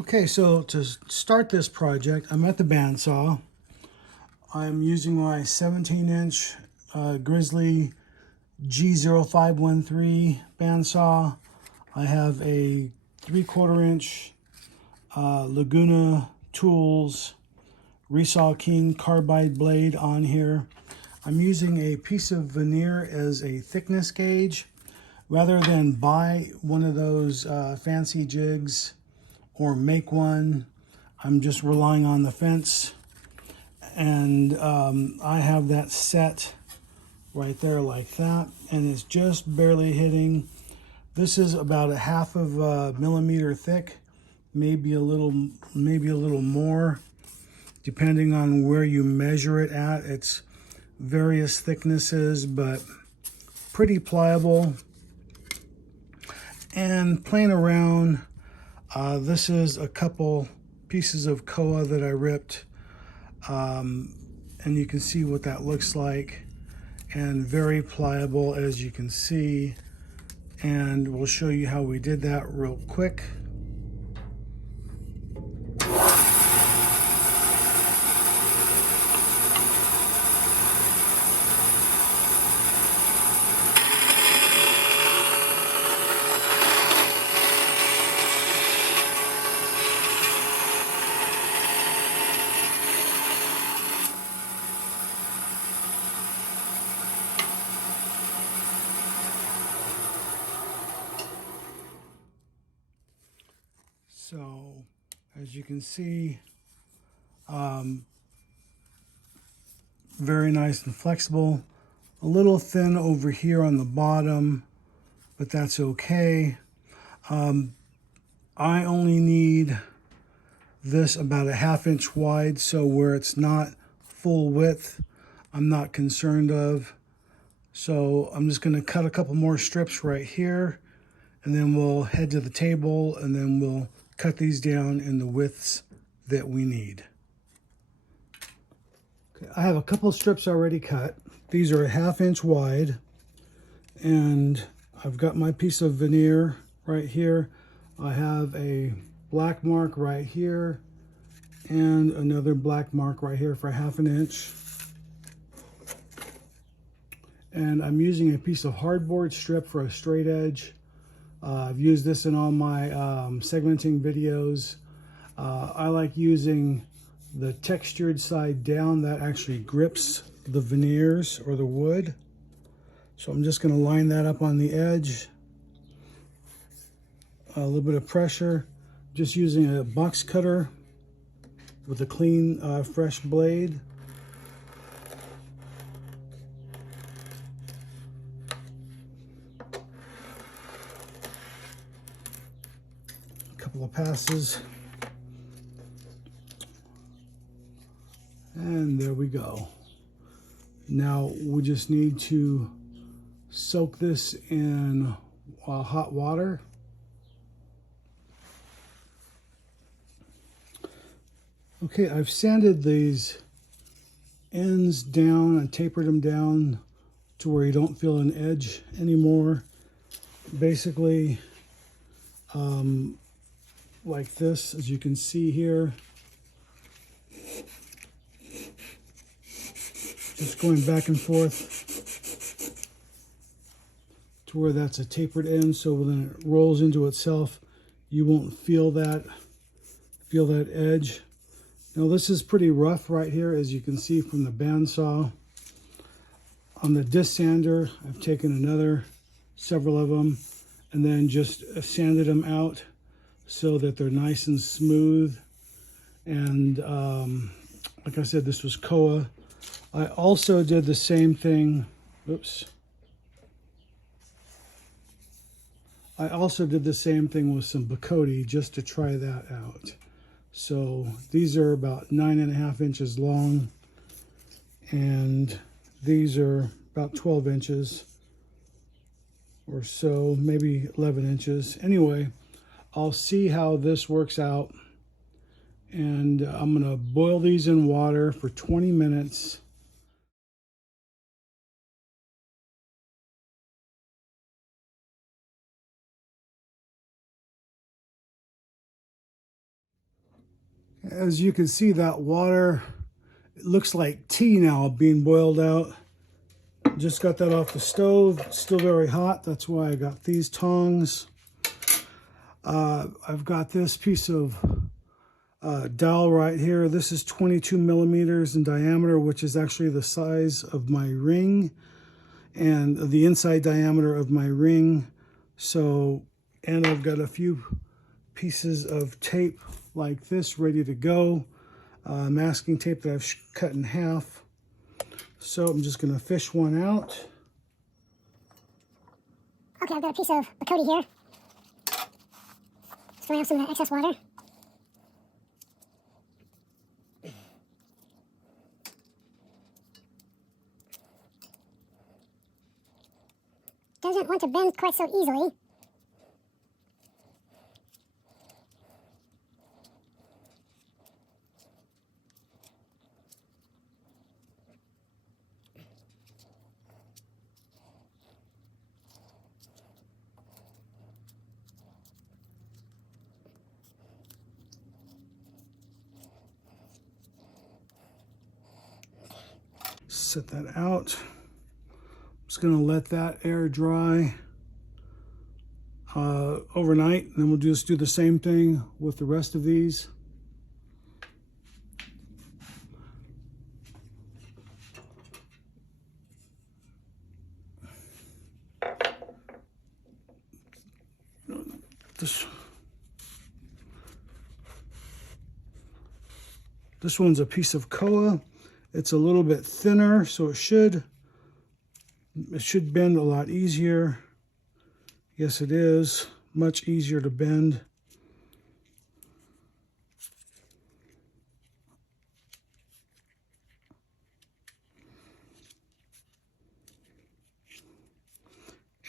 Okay, so to start this project, I'm at the bandsaw. I'm using my 17-inch Grizzly G0513 bandsaw. I have a 3/4 inch Laguna Tools Resaw King carbide blade on here. I'm using a piece of veneer as a thickness gauge. Rather than buy one of those fancy jigs or make one, I'm just relying on the fence, and I have that set right there like that, and it's just barely hitting. This is about a half of a millimeter thick, maybe a little more, depending on where you measure it at. It's various thicknesses, but pretty pliable. And playing around, this is a couple pieces of koa that I ripped, and you can see what that looks like, and very pliable, as you can see. And we'll show you how we did that real quick. So, as you can see, very nice and flexible. A little thin over here on the bottom, but that's okay. I only need this about a 1/2 inch wide, so where it's not full width, I'm not concerned of. So I'm just going to cut a couple more strips right here, and then we'll head to the table, and then we'll cut these down in the widths that we need. Okay, I have a couple strips already cut. These are a 1/2 inch wide, and I've got my piece of veneer right here. I have a black mark right here and another black mark right here for 1/2 inch. And I'm using a piece of hardboard strip for a straight edge. I've used this in all my segmenting videos. I like using the textured side down. That actually grips the veneers or the wood. So I'm just going to line that up on the edge. A little bit of pressure. Just using a box cutter with a clean, fresh blade. Couple of passes, and there we go. Now we just need to soak this in hot water. Okay, I've sanded these ends down and tapered them down to where you don't feel an edge anymore. Basically, like this, as you can see here. Just going back and forth to where that's a tapered end, so when it rolls into itself, you won't feel that edge. Now this is pretty rough right here, as you can see from the bandsaw. On the disc sander, I've taken several of them, and then just sanded them out so that they're nice and smooth. And like I said, this was koa. I also did the same thing. Oops. I also did the same thing with some Bacote just to try that out. So these are about 9.5 inches long, and these are about 12 inches or so, maybe 11 inches. Anyway, I'll see how this works out, and I'm going to boil these in water for 20 minutes. As you can see, that water, it looks like tea now being boiled out. Just got that off the stove. It's still very hot. That's why I got these tongs. I've got this piece of dowel right here. This is 22 millimeters in diameter, which is actually the size of my ring and the inside diameter of my ring. So, and I've got a few pieces of tape like this ready to go. Masking tape that I've cut in half. So I'm just going to fish one out. Okay, I've got a piece of Bacote here. Just drain off some of the excess water. Doesn't want to bend quite so easily. Set that out. I'm just going to let that air dry overnight, and then we'll just do the same thing with the rest of these. This one's a piece of koa. It's a little bit thinner, so it should bend a lot easier. Yes, it is. Much easier to bend.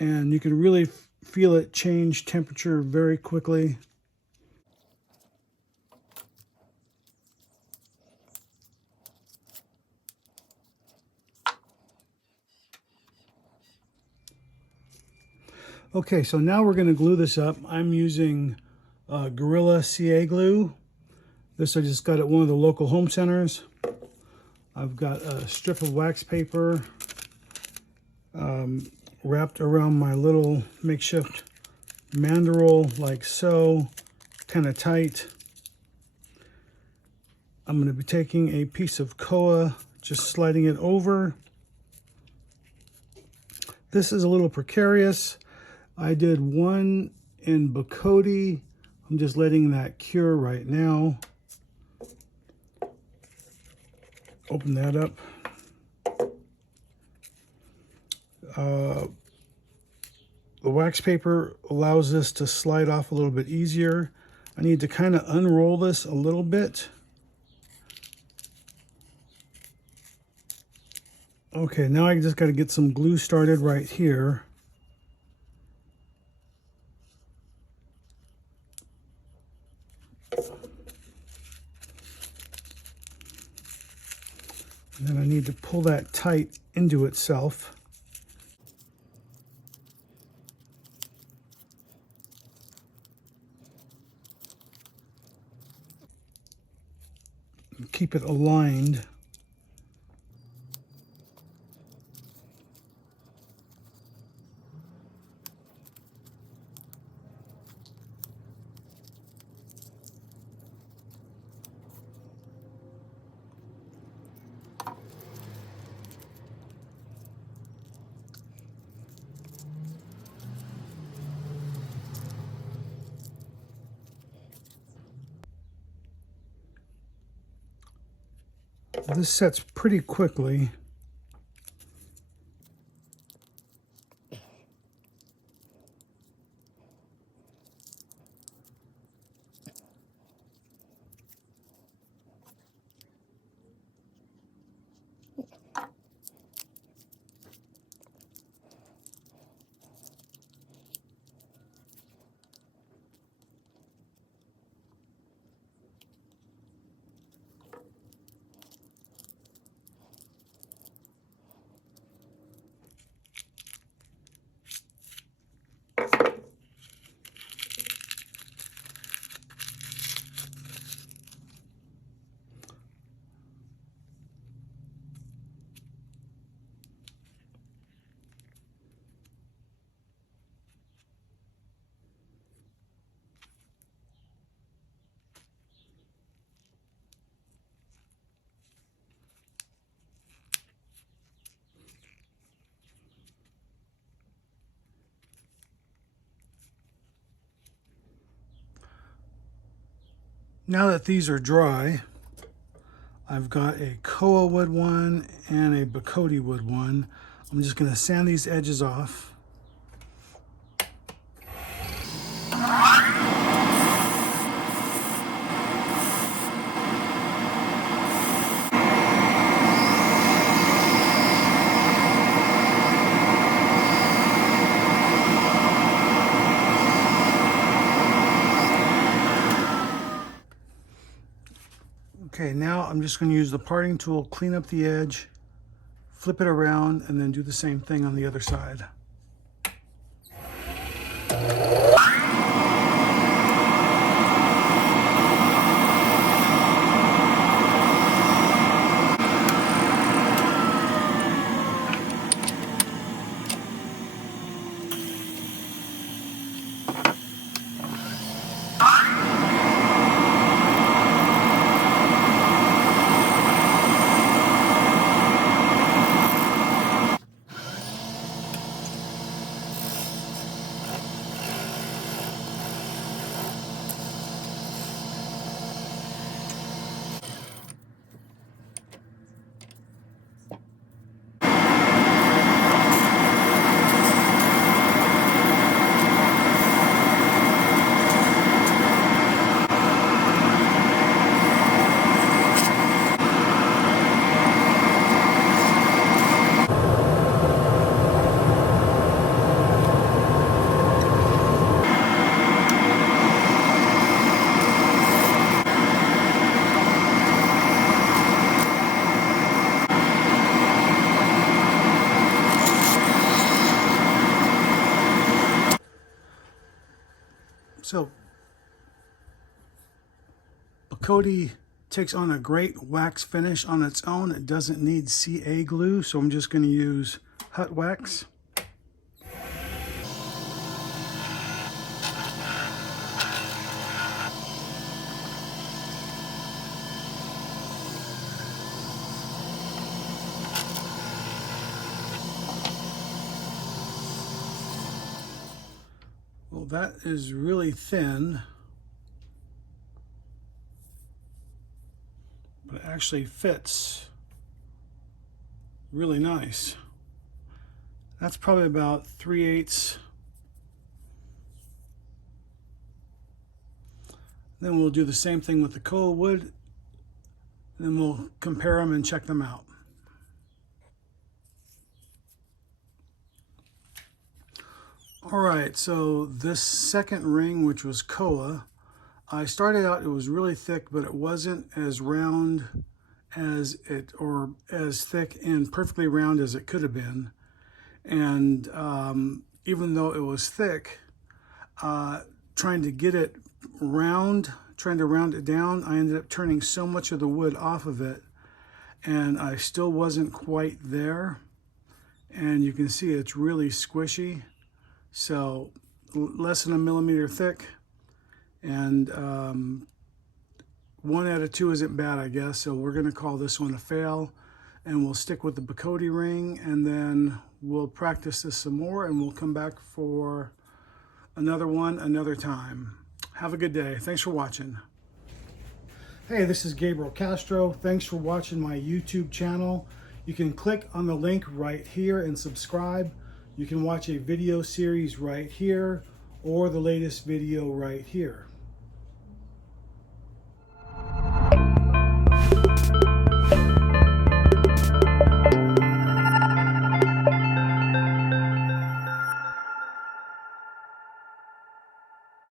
And you can really feel it change temperature very quickly. Okay, so now we're going to glue this up. I'm using Gorilla CA glue. This I just got at one of the local home centers. I've got a strip of wax paper wrapped around my little makeshift mandrel like so, kind of tight. I'm going to be taking a piece of koa, just sliding it over. This is a little precarious. I did one in Bacote. I'm just letting that cure right now. Open that up. The wax paper allows this to slide off a little bit easier. I need to kind of unroll this a little bit. Okay, now I just got to get some glue started right here. And then I need to pull that tight into itself. And keep it aligned. This sets pretty quickly. Now that these are dry, I've got a koa wood one and a Bacote wood one. I'm just going to sand these edges off. Okay, now I'm just going to use the parting tool, clean up the edge, flip it around, and then do the same thing on the other side. So, Bacote takes on a great wax finish on its own. It doesn't need CA glue, so I'm just going to use hot wax. Well, that is really thin, but it actually fits really nice. That's probably about 3/8. Then we'll do the same thing with the koa wood, and then we'll compare them and check them out. All right, so this second ring, which was koa, I started out, it was really thick, but it wasn't as round as it, or as thick and perfectly round as it could have been. And even though it was thick, trying to get it round, trying to round it down, I ended up turning so much of the wood off of it, and I still wasn't quite there. And you can see it's really squishy. So less than 1 millimeter thick, and 1 out of 2 isn't bad, I guess. So we're going to call this one a fail, and we'll stick with the Bacote ring, and then we'll practice this some more, and we'll come back for another one another time. Have a good day. Thanks for watching. Hey, this is Gabriel Castro. Thanks for watching my YouTube channel. You can click on the link right here and subscribe. You can watch a video series right here, or the latest video right here.